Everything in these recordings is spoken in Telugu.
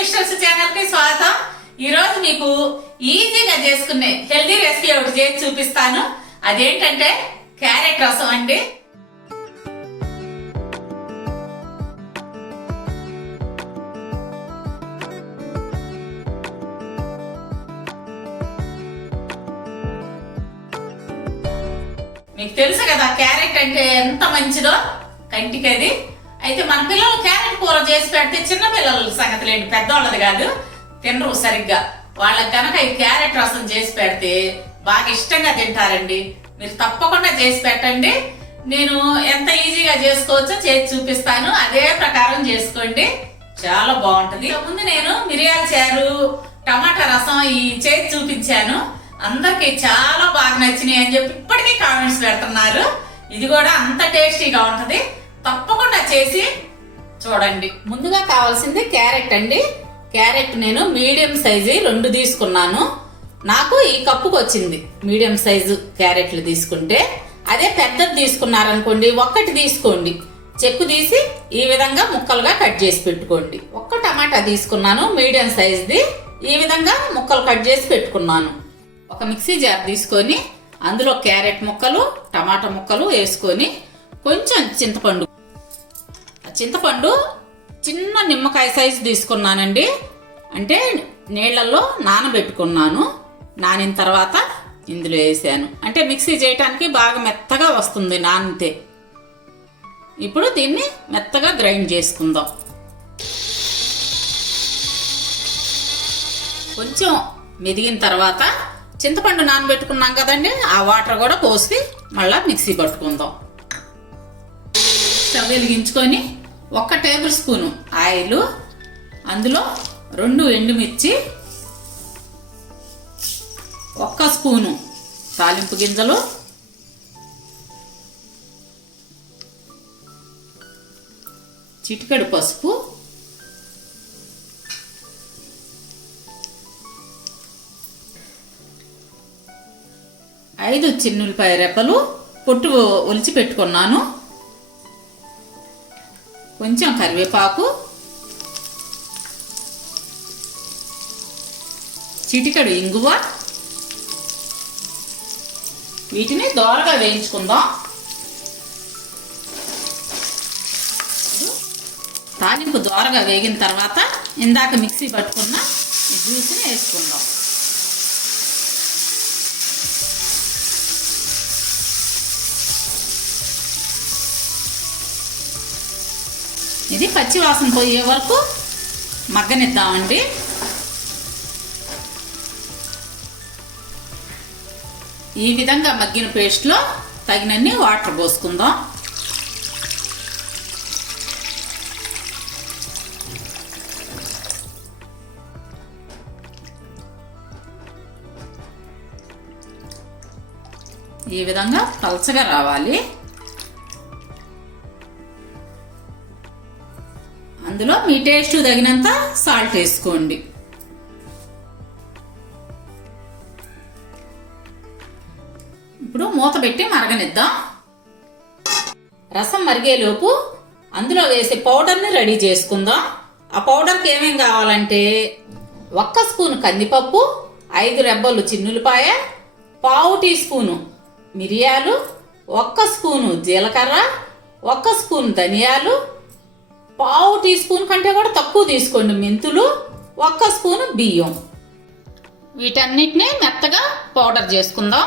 సిస్టర్స్ ఛానల్ కి స్వాగతం. ఈ రోజు మీకు ఈజీగా చేసుకునే హెల్దీ రెసిపీ ఒకటి చేసి చూపిస్తాను. అదేంటంటే క్యారెట్ రసం అండి. మీకు తెలుసు కదా క్యారెట్ అంటే ఎంత మంచిదో కంటికి. అది అయితే మన పిల్లలు క్యారెట్ కూర చేసి పెడితే చిన్న పిల్లల సంగతి లేండి, పెద్దవాళ్ళది కాదు, తినరు సరిగ్గా. వాళ్ళకి కనుక ఈ క్యారెట్ రసం చేసి పెడితే బాగా ఇష్టంగా తింటారండి. మీరు తప్పకుండా చేసి పెట్టండి. నేను ఎంత ఈజీగా చేసుకోవచ్చో చేసి చూపిస్తాను, అదే ప్రకారం చేసుకోండి, చాలా బాగుంటుంది. ముందు నేను మిరియాల చారు, టమాటా రసం ఈ చేసి చూపించాను. అందరికి చాలా బాగా నచ్చినాయి అని చెప్పి ఇప్పటికీ కామెంట్స్ పెడుతున్నారు. ఇది కూడా అంత టేస్టీగా ఉంటది, తప్పకుండా చేసి చూడండి. ముందుగా కావాల్సింది క్యారెట్ అండి. క్యారెట్ నేను మీడియం సైజు 2 తీసుకున్నాను. నాకు ఈ కప్పుకు వచ్చింది మీడియం సైజు క్యారెట్లు తీసుకుంటే. అదే పెద్దది తీసుకున్నారనుకోండి, ఒక్కటి తీసుకోండి, చెక్కు తీసి ఈ విధంగా ముక్కలుగా కట్ చేసి పెట్టుకోండి. ఒక్క టమాటా తీసుకున్నాను మీడియం సైజుది, ఈ విధంగా ముక్కలు కట్ చేసి పెట్టుకున్నాను. ఒక మిక్సీ జార్ తీసుకొని అందులో క్యారెట్ ముక్కలు, టమాటా ముక్కలు వేసుకొని కొంచెం చింతపండు చిన్న నిమ్మకాయ సైజు తీసుకున్నానండి. అంటే నీళ్లలో నానబెట్టుకున్నాను. నానిన తర్వాత ఇందులో వేసాను. అంటే మిక్సీ చేయటానికి బాగా మెత్తగా వస్తుంది నానితే. ఇప్పుడు దీన్ని మెత్తగా గ్రైండ్ చేసుకుందాం. కొంచెం మెదిగిన తర్వాత చింతపండు నానబెట్టుకున్నాం కదండి, ఆ వాటర్ కూడా పోసి మళ్ళీ మిక్సీ పట్టుకుందాం. స్టవ్ వెలిగించుకొని 1 టేబుల్ స్పూను ఆయిల్, అందులో 2 ఎండుమిర్చి, 1 స్పూను తాలింపు గింజలు, చిటికెడు పసుపు, 5 చిన్నులపాయ రెప్పలు పొట్టు ఒలిచి పెట్టుకున్నాను, కొంచెం కరివేపాకు, చిటికెడు ఇంగువ. వీటిని దోరగా వేయించుకుందాం. తాలింపు దోరగా వేగిన తర్వాత ఇందాక మిక్సీ పట్టుకున్న ఈ జ్యూస్ని వేసుకుందాం. ఇది పచ్చి వాసన పోయే వరకు మగ్గనిద్దామండి. ఈ విధంగా మగ్గిన పేస్ట్లో తగినన్ని వాటర్ పోసుకుందాం. ఈ విధంగా పల్చగా రావాలి. అందులో మీ టేస్ట్ తగినంత సాల్ట్ వేసుకోండి. ఇప్పుడు మూత పెట్టి మరగనిద్దాం. రసం మరిగేలోపు అందులో వేసే పౌడర్ని రెడీ చేసుకుందాం. ఆ పౌడర్కి ఏమేం కావాలంటే 1 స్పూను కందిపప్పు, 5 రెబ్బలు చిన్నులపాయ, 1/2 టీ స్పూను మిరియాలు, 1 స్పూను జీలకర్ర, 1 స్పూను ధనియాలు, 1/2 టీ స్పూన్ కంటే కూడా తక్కువ తీసుకోండి మెంతులు, 1 స్పూను బియ్యం. వీటన్నిటిని మెత్తగా పౌడర్ చేసుకుందాం.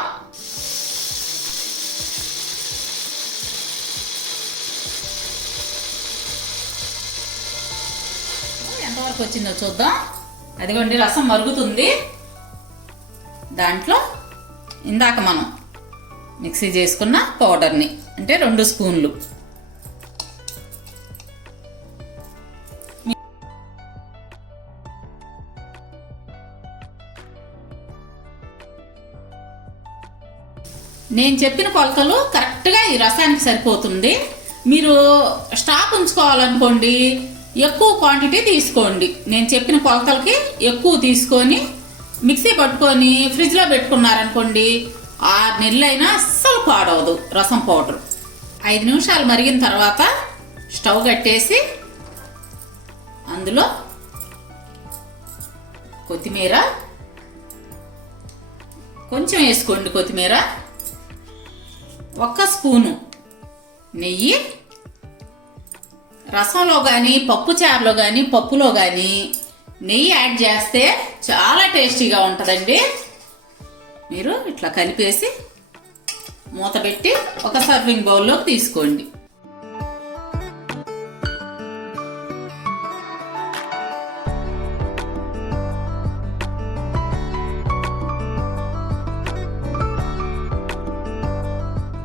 ఎంతవరకు వచ్చిందో చూద్దాం. అదిగోండి రసం మరుగుతుంది. దాంట్లో ఇందాక మనం మిక్సీ చేసుకున్న పౌడర్ని, అంటే 2 స్పూన్లు, నేను చెప్పిన కొలతలు కరెక్ట్గా ఈ రసానికి సరిపోతుంది. మీరు స్టాక్ ఉంచుకోవాలనుకోండి, ఎక్కువ క్వాంటిటీ తీసుకోండి. నేను చెప్పిన కొలతలకి ఎక్కువ తీసుకొని మిక్సీ పట్టుకొని ఫ్రిడ్జ్లో పెట్టుకున్నారనుకోండి, 6 నెలలైనా అస్సలు పాడవదు రసం పౌడర్. 5 నిమిషాలు మరిగిన తర్వాత స్టవ్ కట్టేసి అందులో కొత్తిమీర కొంచెం వేసుకోండి, కొత్తిమీర 1 స్పూను నెయ్యి. రసంలో కానీ పప్పుచారులో కానీ పప్పులో కానీ నెయ్యి యాడ్ చేస్తే చాలా టేస్టీగా ఉంటుందండి. మీరు ఇట్లా కలిపేసి మూత పెట్టి ఒక సర్వింగ్ బౌల్లోకి తీసుకోండి.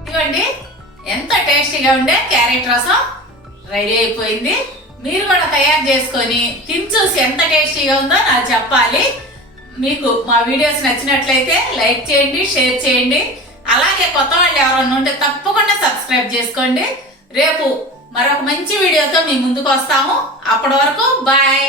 ఇదిగోండి, ఎంత టేస్టీగా ఉండే క్యారెట్ రసం రెడీ అయిపోయింది. మీరు కూడా తయారు చేసుకొని తిని చూసి ఎంత టేస్టీగా ఉందో నాకు చెప్పాలి. మీకు మా వీడియోస్ నచ్చినట్లయితే లైక్ చేయండి, షేర్ చేయండి. అలాగే కొత్త వాళ్ళు ఎవరన్నా ఉంటే తప్పకుండా సబ్స్క్రైబ్ చేసుకోండి. రేపు మరొక మంచి వీడియోతో మీ ముందుకు వస్తాము. అప్పటి వరకు బాయ్.